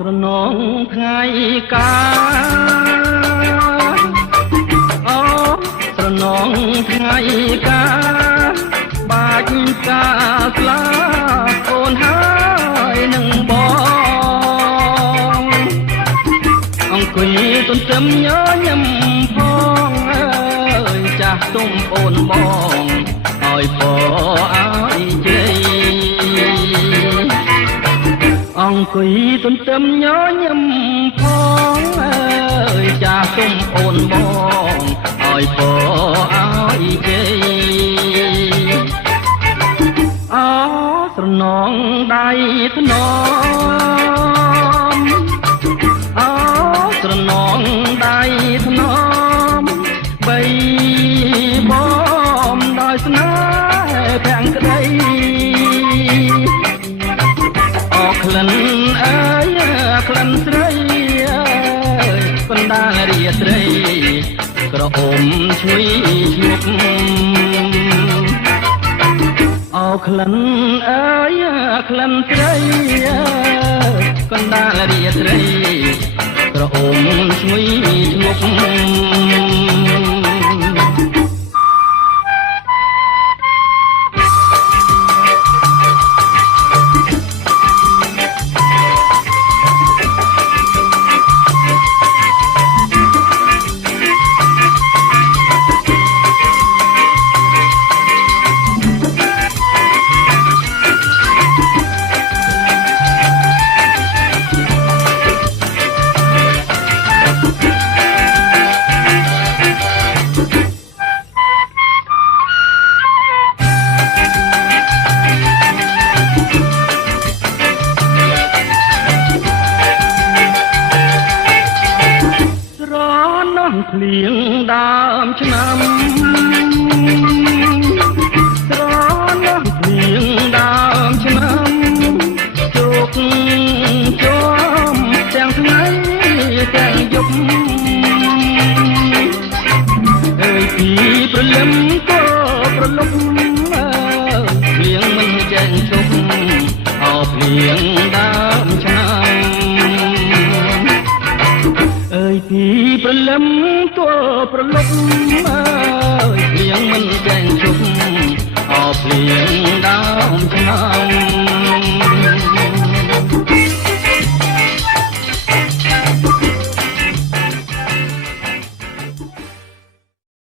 ស្រណងថ្ងៃកាអូស្រណងថ្ងៃកាបាច់កាស្លាអូនហើយនឹងបងអង្គុយទន្ទឹមញញឹមផងអើយចាស់ទុំអូនបងឲ្យពរឲ្យជ័យអង្គុយទន្ទឹមញញឹមផងអើយចាស់ទុំអូនបងឲ្យពរឲ្យជ័យអោស្រណងដៃថ្នមអោស្រណងដៃថ្នមបីបំដោយស្នេហ៍ទាំងក្តីអរក្លិនអើយក្លិនស្រីអើយបណ្ដាលរាត្រីក្រអូមឈ្ងុយឈ្ងប់អរក្លិនអើយក្លិនស្រីអើយកណ្ដាលរាត្រីក្រអូមឈ្ងុយឈ្ងប់ភ្លៀងដើមឆ្នាំស្រណោះភ្លៀងដើមឆ្នាំជោគជាប់ទាំងថ្ងៃទាំងយប់អើយពីព្រលឹមក៏ប្រលប់ភ្លៀងមិនចេញជប់អោភ្លៀងដើមឆ្នាំអើយពីព្រលឹមប្រលប់អើយភ្លៀងមិនចេញជប់អោភ្លៀង